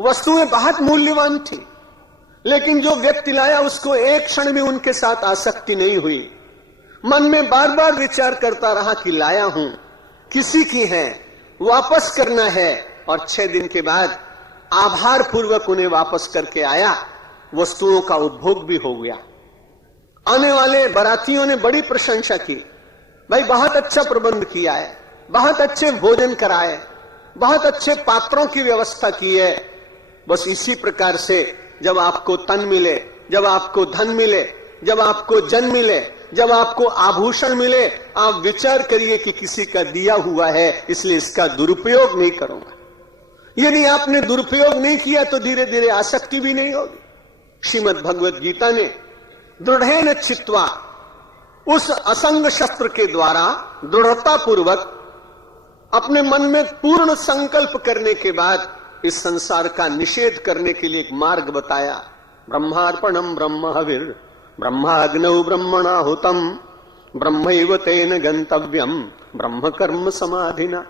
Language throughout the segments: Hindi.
वस्तुएं बहुत मूल्यवान थी, लेकिन जो व्यक्ति लाया उसको एक क्षण में उनके साथ आसक्ति नहीं हुई। मन में बार बार विचार करता रहा कि लाया हूं, किसी की है, वापस करना है, और 6 दिन के बाद आभार पूर्वक उन्हें वापस करके आया। वस्तुओं का उपभोग भी हो गया। आने वाले बारातियों ने बड़ी प्रशंसा की, भाई बहुत अच्छा प्रबंध किया है, बहुत अच्छे भोजन कराए, बहुत अच्छे पात्रों की व्यवस्था की है। बस इसी प्रकार से जब आपको तन मिले, जब आपको धन मिले, जब आपको जन मिले, जब आपको आभूषण मिले, आप विचार करिए कि किसी का दिया हुआ है, इसलिए इसका दुरुपयोग नहीं करूंगा। यदि आपने दुरुपयोग नहीं किया तो धीरे धीरे आसक्ति भी नहीं होगी। श्रीमद् भगवत गीता ने दृढ़ेन चित्वा, उस असंग शस्त्र के द्वारा दृढ़ता पूर्वक अपने मन में पूर्ण संकल्प करने के बाद इस संसार का निषेध करने के लिए एक मार्ग बताया। ब्रह्मार्पणम ब्रह्म हविर ब्रह्माग्नौ ब्रह्मणाहुतम ब्रह्मैव तेन गंतव्यम ब्रह्म कर्म समाधिना।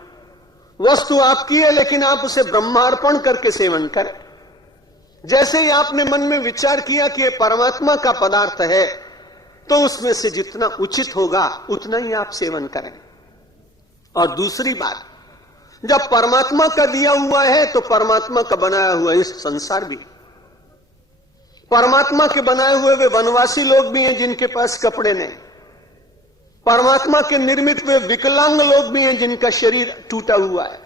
वस्तु आपकी है, लेकिन आप उसे ब्रह्मार्पण करके सेवन करें। जैसे ही आपने मन में विचार किया कि यह परमात्मा का पदार्थ है, तो उसमें से जितना उचित होगा उतना ही आप सेवन करें। और दूसरी बात, जब परमात्मा का दिया हुआ है तो परमात्मा का बनाया हुआ इस संसार भी, परमात्मा के बनाए हुए वे वनवासी लोग भी हैं जिनके पास कपड़े नहीं, परमात्मा के निर्मित वे विकलांग लोग भी हैं जिनका शरीर टूटा हुआ है,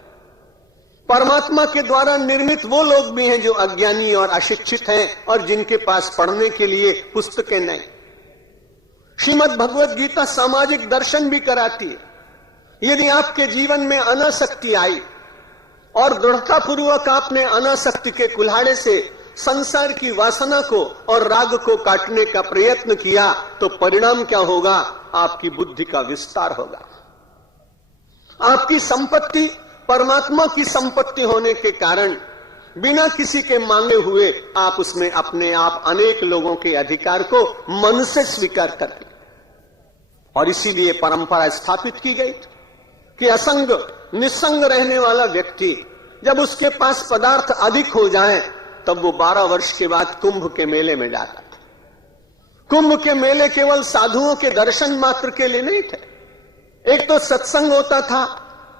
परमात्मा के द्वारा निर्मित वो लोग भी हैं जो अज्ञानी और अशिक्षित हैं और जिनके पास पढ़ने के लिए पुस्तकें नहीं। श्रीमद् भगवत गीता सामाजिक दर्शन भी कराती है। यदि आपके जीवन में अनासक्ति आई और दृढ़तापूर्वक आपने अनासक्ति के कुल्हाड़े से संसार की वासना को और राग को काटने का प्रयत्न किया, तो परिणाम क्या होगा? आपकी बुद्धि का विस्तार होगा। आपकी संपत्ति परमात्मा की संपत्ति होने के कारण बिना किसी के मांगे हुए आप उसमें अपने आप अनेक लोगों के अधिकार को मन से स्वीकार करते। और इसीलिए परंपरा स्थापित की गई कि असंग निसंग रहने वाला व्यक्ति जब उसके पास पदार्थ अधिक हो जाए तब वो 12 वर्ष के बाद कुंभ के मेले में जाता था। कुंभ के मेले केवल साधुओं के दर्शन मात्र के लिए नहीं थे। एक तो सत्संग होता था,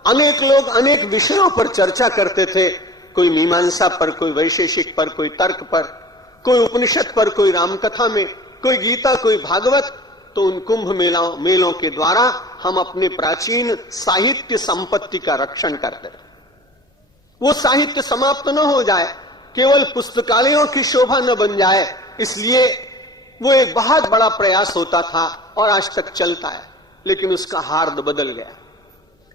अनेक लोग अनेक विषयों पर चर्चा करते थे, कोई मीमांसा पर, कोई वैशेषिक पर, कोई तर्क पर, कोई उपनिषद पर, कोई रामकथा में, कोई गीता, कोई भागवत। तो उन कुंभ मेलों के द्वारा हम अपने प्राचीन साहित्य संपत्ति का रक्षण करते थे। वो साहित्य समाप्त न हो जाए, केवल पुस्तकालयों की शोभा न बन जाए, इसलिए वो एक बहुत बड़ा प्रयास होता था और आज तक चलता है। लेकिन उसका हार्द बदल गया।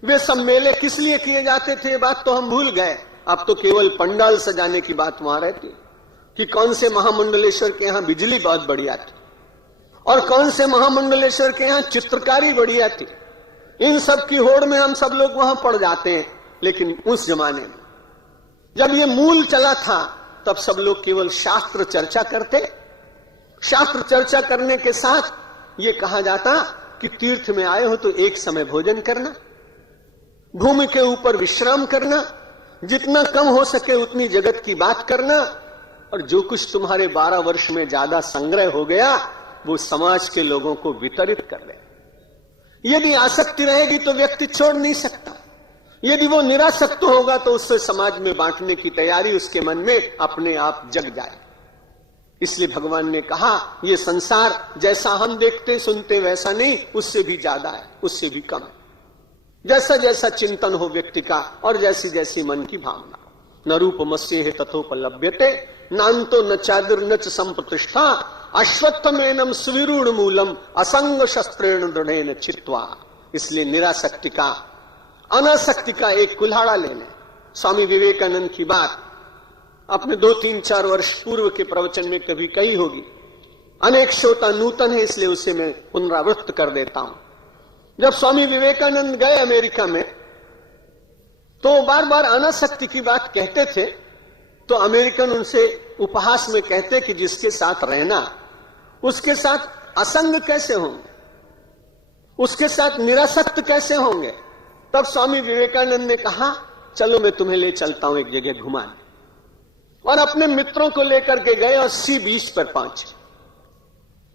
वे सब मेले किस लिए किए जाते थे, बात तो हम भूल गए। अब तो केवल पंडाल सजाने की बात वहां रहती कि कौन से महामंडलेश्वर के यहाँ बिजली बहुत बढ़िया थी और कौन से महामंडलेश्वर के यहाँ चित्रकारी बढ़िया थी। इन सब की होड़ में हम सब लोग वहां पड़ जाते हैं। लेकिन उस जमाने में जब ये मूल चला था तब सब लोग केवल शास्त्र चर्चा करते। शास्त्र चर्चा करने के साथ ये कहा जाता कि तीर्थ में आए हो तो एक समय भोजन करना, भूमि के ऊपर विश्राम करना, जितना कम हो सके उतनी जगत की बात करना, और जो कुछ तुम्हारे 12 वर्ष में ज्यादा संग्रह हो गया वो समाज के लोगों को वितरित कर दे। यदि आसक्ति रहेगी तो व्यक्ति छोड़ नहीं सकता। यदि वो निरासक्त होगा तो उससे समाज में बांटने की तैयारी उसके मन में अपने आप जग जाए। इसलिए भगवान ने कहा ये संसार जैसा हम देखते सुनते वैसा नहीं, उससे भी ज्यादा है, उससे भी कम है। जैसा जैसा चिंतन हो व्यक्ति का और जैसी जैसी मन की भावना। न रूपमस्येह तथोपलभ्यते नान्तो न चादिर न च संप्रतिष्ठा अश्वत्थमेनम सुविरूढ़ मूलम असंग शस्त्रेण दृढ़ेन चित्वा। इसलिए निरासक्ति का, अनासक्ति का एक कुल्हाड़ा ले लें। स्वामी विवेकानंद की बात अपने 2-3-4 वर्ष पूर्व के प्रवचन में कभी कही होगी। अनेक श्रोता नूतन है इसलिए उसे मैं पुनरावृत्त कर देता हूं। जब स्वामी विवेकानंद गए अमेरिका में तो बार बार अनासक्ति की बात कहते थे, तो अमेरिकन उनसे उपहास में कहते कि जिसके साथ रहना उसके साथ असंग कैसे होंगे, उसके साथ निरासक्त कैसे होंगे। तब स्वामी विवेकानंद ने कहा चलो मैं तुम्हें ले चलता हूं एक जगह घुमाने। और अपने मित्रों को लेकर के गए और सी बीच पर पहुंचे।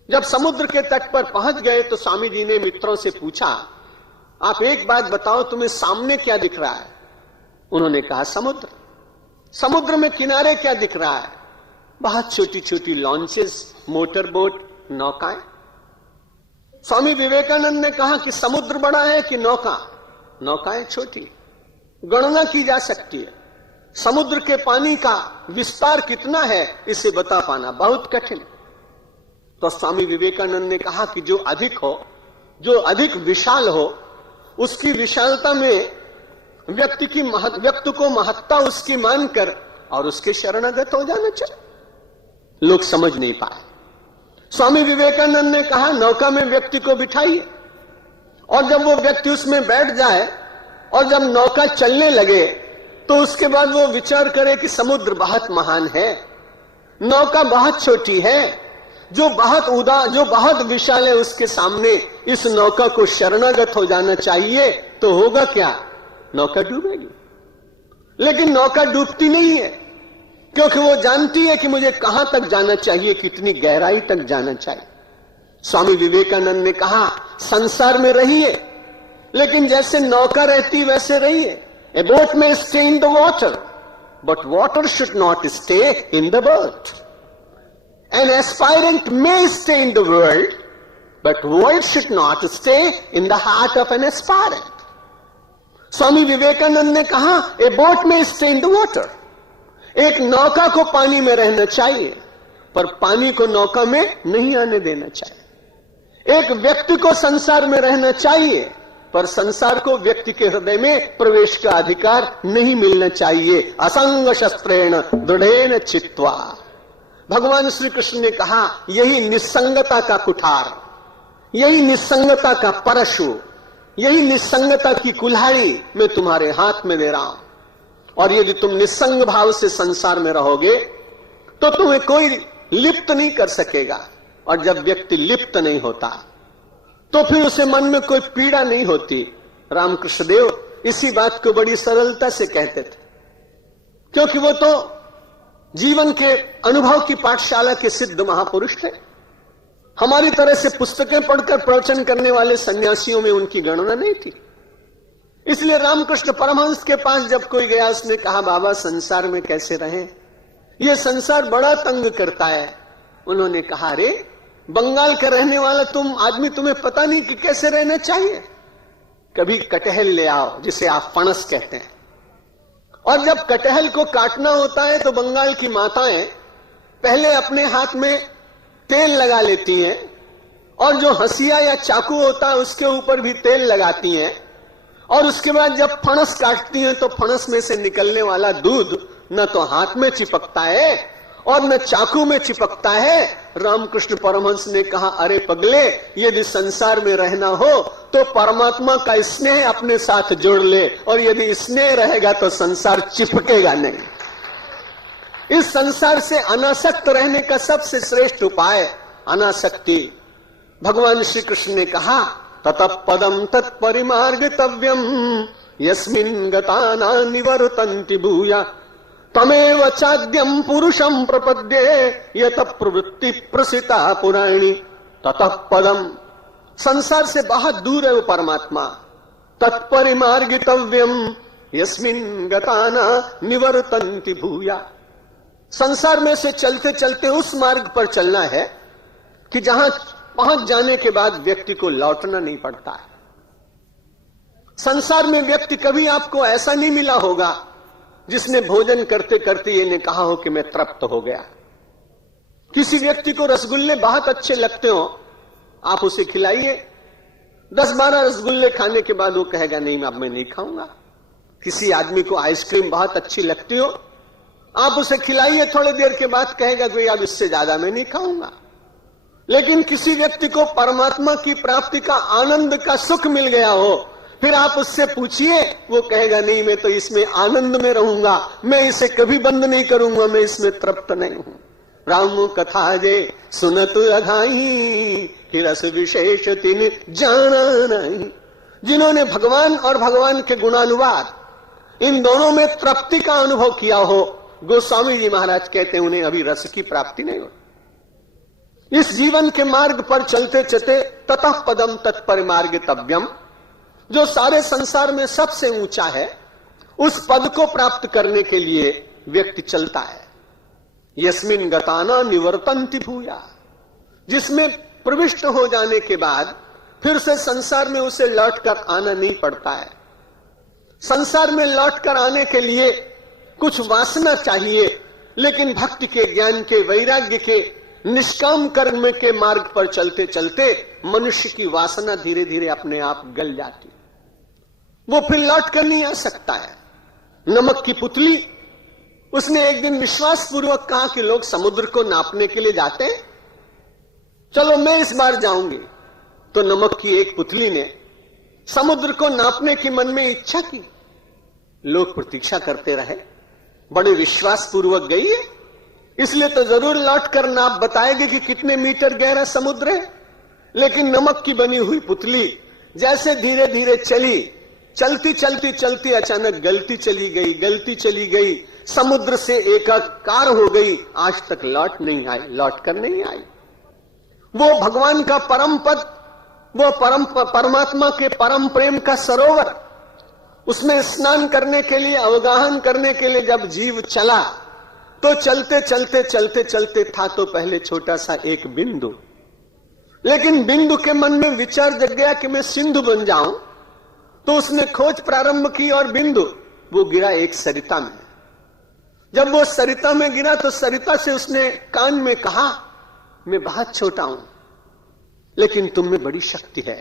जब समुद्र के तट पर पहुंच गए तो स्वामी जी ने मित्रों से पूछा, आप एक बात बताओ, तुम्हें सामने क्या दिख रहा है? उन्होंने कहा, समुद्र। समुद्र में किनारे क्या दिख रहा है? बहुत छोटी छोटी launches, motor boat, नौकाएं। Swami Vivekananda ने कहा कि समुद्र बड़ा है कि नौका? नौकाएं छोटी। गणना की जा सकती है। समुद्र के पानी का विस्तार कितना है इसे बता पाना बहुत कठिन। तो स्वामी विवेकानंद ने कहा कि जो अधिक हो, जो अधिक विशाल हो, उसकी विशालता में व्यक्ति को महत्ता उसकी मानकर और उसके शरणागत हो जाना चाहिए। लोग समझ नहीं पाए। स्वामी विवेकानंद ने कहा, नौका में व्यक्ति को बिठाइए और जब वो व्यक्ति उसमें बैठ जाए और जब नौका चलने लगे तो उसके बाद वो विचार करे कि समुद्र बहुत महान है, नौका बहुत छोटी है, जो बहुत विशाल है उसके सामने इस नौका को शरणागत हो जाना चाहिए। तो होगा क्या? नौका डूबेगी। लेकिन नौका डूबती नहीं है, क्योंकि वो जानती है कि मुझे कहां तक जाना चाहिए, कितनी गहराई तक जाना चाहिए। स्वामी विवेकानंद ने कहा, संसार में रहिए, लेकिन जैसे नौका रहती वैसे रहिए। A boat may stay in the water, but water should not stay in the boat. An aspirant may stay in the world, but world should not stay in the heart of an aspirant. Swami Vivekananda ने कहा, a boat may stay in the water. एक नौका को पानी में रहना चाहिए, पर पानी को नौका में नहीं आने देना चाहिए। एक व्यक्ति को संसार में रहना चाहिए, पर संसार को व्यक्ति के हृदय में प्रवेश का अधिकार नहीं मिलना चाहिए। असंग शस्त्रेण दृढ़ेन चित्वा। भगवान श्री कृष्ण ने कहा, यही निस्संगता का कुठार, यही निस्संगता का परशु, यही निस्संगता की कुल्हाड़ी मैं तुम्हारे हाथ में दे रहा हूं। और यदि तुम निस्संग भाव से संसार में रहोगे तो तुम्हें कोई लिप्त नहीं कर सकेगा। और जब व्यक्ति लिप्त नहीं होता तो फिर उसे मन में कोई पीड़ा नहीं होती। रामकृष्ण देव इसी बात को बड़ी सरलता से कहते थे, क्योंकि वो तो जीवन के अनुभव की पाठशाला के सिद्ध महापुरुष थे। हमारी तरह से पुस्तकें पढ़कर प्रवचन करने वाले सन्यासियों में उनकी गणना नहीं थी। इसलिए रामकृष्ण परमहंस के पास जब कोई गया, उसने कहा, बाबा संसार में कैसे रहें, यह संसार बड़ा तंग करता है। उन्होंने कहा, अरे बंगाल का रहने वाला आदमी, तुम्हें पता नहीं कि कैसे रहना चाहिए? कभी कटहल ले आओ, जिसे आप फणस कहते हैं, और जब कटहल को काटना होता है तो बंगाल की माताएं पहले अपने हाथ में तेल लगा लेती हैं, और जो हंसिया या चाकू होता है उसके ऊपर भी तेल लगाती हैं, और उसके बाद जब फणस काटती हैं तो फणस में से निकलने वाला दूध न तो हाथ में चिपकता है और न चाकू में चिपकता है। रामकृष्ण परमहंस ने कहा, अरे पगले, यदि संसार में रहना हो तो परमात्मा का स्नेह अपने साथ जोड़ ले, और यदि स्नेह रहेगा तो संसार चिपकेगा नहीं। इस संसार से अनासक्त रहने का सबसे श्रेष्ठ उपाय अनासक्ति। भगवान श्री कृष्ण ने कहा, ततः पदम तत्परिमार्गितव्यम यस्मिन् गताना निवर्तन्ति भूया तमेव चाद्यम पुरुषम प्रपद्ये यत प्रवृत्ति प्रसिता पुराणी। ततः पदम, संसार से बहुत दूर है वो परमात्मा। तत्परिमार्गितव्यम यस्मिन् गताना निवर्तन्ति भूया। संसार में से चलते चलते उस मार्ग पर चलना है कि जहां पहुंच जाने के बाद व्यक्ति को लौटना नहीं पड़ता है। संसार में व्यक्ति कभी आपको ऐसा नहीं मिला होगा जिसने भोजन करते करते ये ने कहा हो कि मैं तृप्त हो गया। किसी व्यक्ति को रसगुल्ले बहुत अच्छे लगते हो, आप उसे खिलाइए, 10-12 रसगुल्ले खाने के बाद वो कहेगा, नहीं अब मैं नहीं खाऊंगा। किसी आदमी को आइसक्रीम बहुत अच्छी लगती हो, आप उसे खिलाइए, थोड़ी देर के बाद कहेगा कि अब इससे ज्यादा मैं नहीं खाऊंगा। लेकिन किसी व्यक्ति को परमात्मा की प्राप्ति का आनंद का सुख मिल गया हो, फिर आप उससे पूछिए, वो कहेगा, नहीं मैं तो इसमें आनंद में रहूंगा, मैं इसे कभी बंद नहीं करूंगा, मैं इसमें तृप्त नहीं हूं। राम कथा जे सुनत अघाई कि रस विशेष तिन जाना नहीं। जिन्होंने भगवान और भगवान के गुणानुवाद इन दोनों में तृप्ति का अनुभव किया हो, गोस्वामी जी महाराज कहते हैं उन्हें अभी रस की प्राप्ति नहीं हो। इस जीवन के मार्ग पर चलते चलते ततः पदम तत्परिमार्ग तव्यम, जो सारे संसार में सबसे ऊंचा है, उस पद को प्राप्त करने के लिए व्यक्ति चलता है। यस्मिन गताना निवर्तन्ति भूया, जिसमें प्रविष्ट हो जाने के बाद फिर से संसार में उसे लौटकर आना नहीं पड़ता है। संसार में लौटकर आने के लिए कुछ वासना चाहिए, लेकिन भक्ति के, ज्ञान के, वैराग्य के, निष्काम कर्म के मार्ग पर चलते चलते मनुष्य की वासना धीरे धीरे अपने आप गल जाती, वो फिर लौट कर नहीं आ सकता है। नमक की पुतली, उसने एक दिन विश्वास पूर्वक कहा कि लोग समुद्र को नापने के लिए जाते हैं, चलो मैं इस बार जाऊंगी। तो नमक की एक पुतली ने समुद्र को नापने की मन में इच्छा की। लोग प्रतीक्षा करते रहे, बड़े विश्वास पूर्वक गई है, इसलिए तो जरूर लौटकर नाप बताएगी कि कितने मीटर गहरा समुद्र है। लेकिन नमक की बनी हुई पुतली जैसे धीरे धीरे चली, चलती चलती चलती अचानक गलती चली गई, गलती चली गई, समुद्र से एकाकार हो गई, आज तक लौट नहीं आई, लौट कर नहीं आई। वो भगवान का परम पद, वो परमात्मा के परम प्रेम का सरोवर, उसमें स्नान करने के लिए, अवगाहन करने के लिए जब जीव चला, तो चलते चलते चलते चलते था तो पहले छोटा सा एक बिंदु, लेकिन बिंदु के मन में विचार जग गया कि मैं सिंधु बन जाऊं, तो उसने खोज प्रारंभ की और बिंदु वो गिरा एक सरिता में। जब वो सरिता में गिरा तो सरिता से उसने कान में कहा, मैं बहुत छोटा हूं, लेकिन तुम में बड़ी शक्ति है,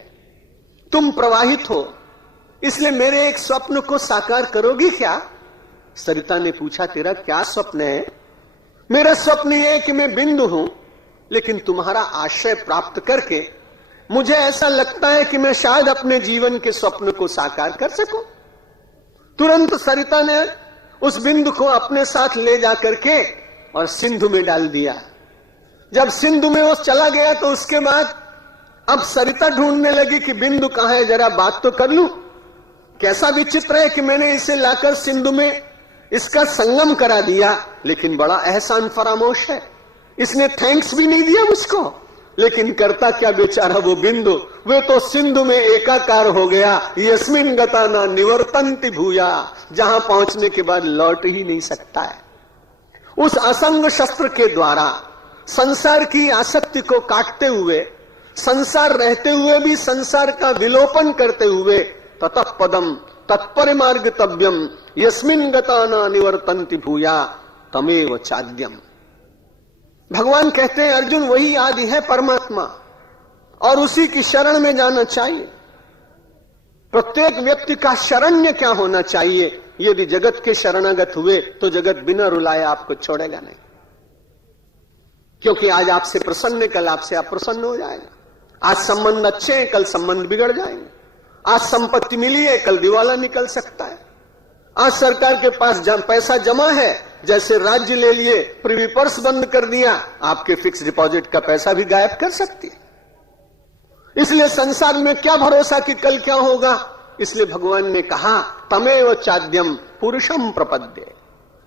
तुम प्रवाहित हो, इसलिए मेरे एक स्वप्न को साकार करोगी क्या? सरिता ने पूछा, तेरा क्या स्वप्न है? मेरा स्वप्न यह है कि मैं बिंदु हूं, लेकिन तुम्हारा आश्रय प्राप्त करके मुझे ऐसा लगता है कि मैं शायद अपने जीवन के स्वप्न को साकार कर सकूं। तुरंत सरिता ने उस बिंदु को अपने साथ ले जाकर के और सिंधु में डाल दिया। जब सिंधु में वो चला गया तो उसके बाद अब सरिता ढूंढने लगी कि बिंदु कहां है, जरा बात तो कर लूं। कैसा विचित्र है कि मैंने इसे लाकर सिंधु में इसका संगम करा दिया, लेकिन बड़ा एहसान फरामोश है, इसने थैंक्स भी नहीं दिया मुझको। लेकिन करता क्या बेचारा वो बिंदु, वे तो सिंधु में एकाकार हो गया। यस्मिन गताना निवर्तन्ति भूया, जहां पहुंचने के बाद लौट ही नहीं सकता है। उस असंग शस्त्र के द्वारा संसार की आसक्ति को काटते हुए, संसार रहते हुए भी संसार का विलोपन करते हुए, ततः पदम तत्परिमार्ग तव्यम यस्मिन गताना निवर्तन्ति भूया तमेव चाद्यम। भगवान कहते हैं, अर्जुन वही आदि है परमात्मा, और उसी की शरण में जाना चाहिए। प्रत्येक व्यक्ति का शरण्य क्या होना चाहिए? यदि जगत के शरणागत हुए तो जगत बिना रुलाए आपको छोड़ेगा नहीं, क्योंकि आज आपसे प्रसन्न है, कल आपसे अप्रसन्न हो जाएगा। आज संबंध अच्छे हैं, कल संबंध बिगड़ जाएंगे। आज संपत्ति मिली है, कल दिवाला निकल सकता है। आज सरकार के पास पैसा जमा है, जैसे राज्य ले लिए, प्रिवी पर्स बंद कर दिया, आपके फिक्स डिपॉजिट का पैसा भी गायब कर सकती है। इसलिए संसार में क्या भरोसा कि कल क्या होगा? इसलिए भगवान ने कहा, तमेव चाद्यम पुरुषम प्रपद्ये।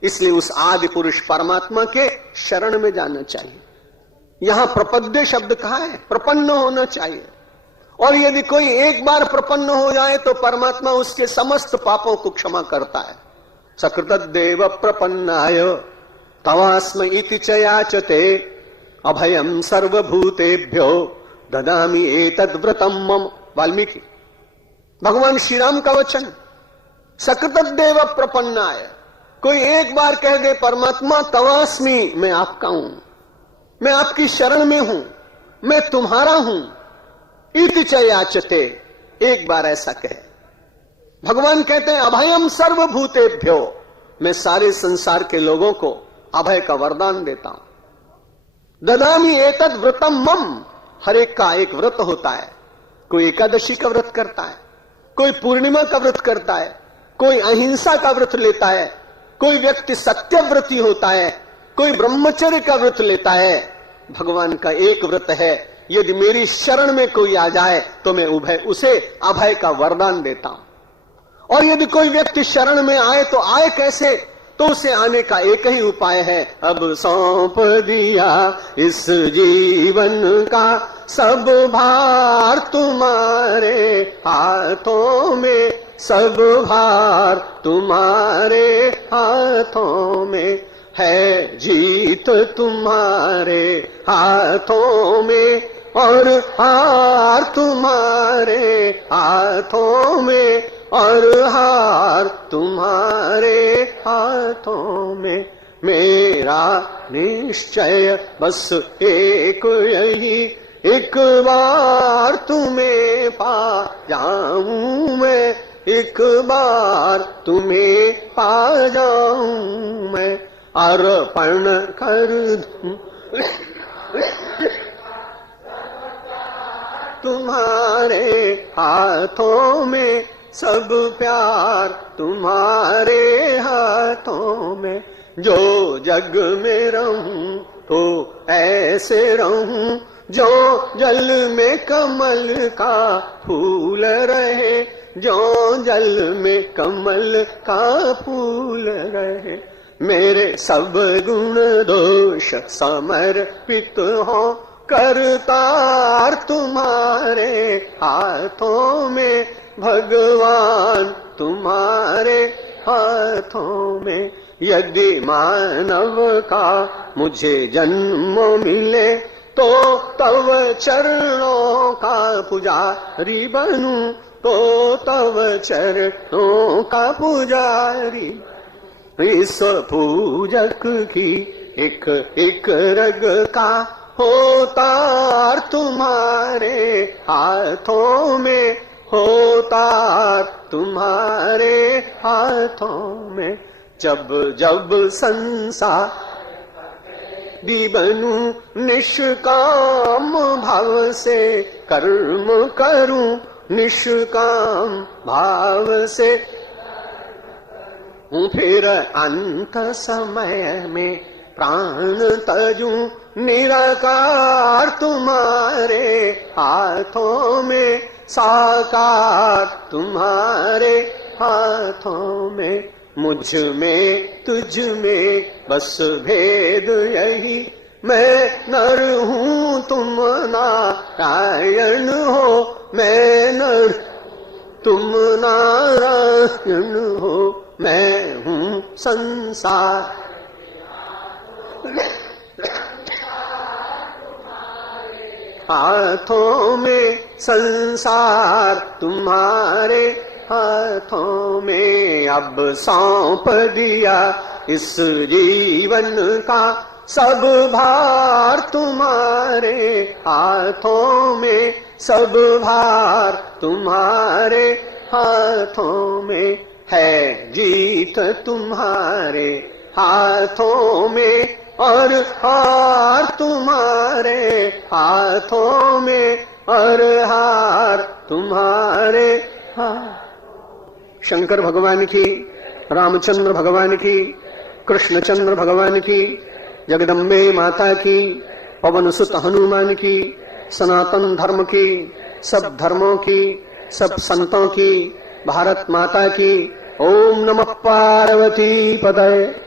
इसलिए उस आदि पुरुष परमात्मा के शरण में जाना चाहिए। यहां प्रपद्य शब्द कहा है, प्रपन्न होना चाहिए। और यदि कोई एक बार प्रपन्न हो जाए तो परमात्मा उसके समस्त पापों को क्षमा करता है। सकृतदेव प्रपन्नाय तवास्म इति च याचते अभयम सर्वभूतेभ्यो ददामि एतद् व्रतम मम। वाल्मीकि भगवान श्री राम का वचन, सकृतदेव प्रपन्नाय। कोई एक बार कह दे, परमात्मा तवास्मि, मैं आपका हूं, मैं आपकी शरण में हूं, मैं तुम्हारा हूं, इति च याचते, एक बार ऐसा कहे। भगवान कहते हैं, अभयम सर्वभूतेभ्यो, मैं सारे संसार के लोगों को अभय का वरदान देता हूं। ददामि एतद् व्रतम मम, हर एक का एक व्रत होता है। कोई एकादशी का व्रत करता है, कोई पूर्णिमा का व्रत करता है, कोई अहिंसा का व्रत लेता है, कोई व्यक्ति सत्यव्रती होता है, कोई ब्रह्मचर्य का व्रत लेता है। भगवान का एक व्रत है, यदि मेरी शरण में कोई आ जाए तो मैं उसे अभय का वरदान देता हूं। और यदि कोई व्यक्ति शरण में आए तो आए कैसे? तो उसे आने का एक ही उपाय है, अब सौंप दिया इस जीवन का सब भार तुम्हारे हाथों में, सब भार तुम्हारे हाथों में, है जीत तुम्हारे हाथों में और हार तुम्हारे हाथों में, और हार तुम्हारे हाथों में। मेरा निश्चय बस एक यही, एक बार तुम्हें पा जाऊं मैं, एक बार तुम्हें पा जाऊं मैं, अर्पण कर दूं तुम्हारे हाथों में, सब प्यार तुम्हारे हाथों में। जो जग में रहूं तो ऐसे रहूं, जो जल में कमल का फूल रहे, जो जल में कमल का फूल रहे। मेरे सब गुण दोष समर्पित हो, करतार तुम्हारे हाथों में, भगवान तुम्हारे हाथों में। यदि मानव का मुझे जन्म मिले, तो तव चरणों का पुजारी बनूं, तो तव चरणों का पुजारी। इस पूजक की एक एक रग का होतार तुम्हारे हाथों में, होतार तुम्हारे हाथों में। जब जब संसार दी बनूं, निष्काम भाव से कर्म करूं, निष्काम भाव से फिर अंत समय में प्राण तजूं, निराकार तुम्हारे हाथों में, साकार तुम्हारे हाथों में। मुझ में तुझ में बस भेद यही, मैं नर हूँ तुम नारायण हो, मैं नर तुम नारायण हो, मैं हूँ संसार। हाथों में संसार तुम्हारे हाथों में, अब सौंप दिया इस जीवन का सब भार तुम्हारे हाथों में, सब भार तुम्हारे हाथों में। है जीत तुम्हारे हाथों में, और हार तुम्हारे हाथों में, और हार तुम्हारे हाथ। शंकर भगवान की, रामचंद्र भगवान की, कृष्णचंद्र भगवान की, जगदम्बे माता की, पवन सुत हनुमान की, सनातन धर्म की, सब धर्मों की, सब संतों की, भारत माता की। ओम नमः पार्वती पतये।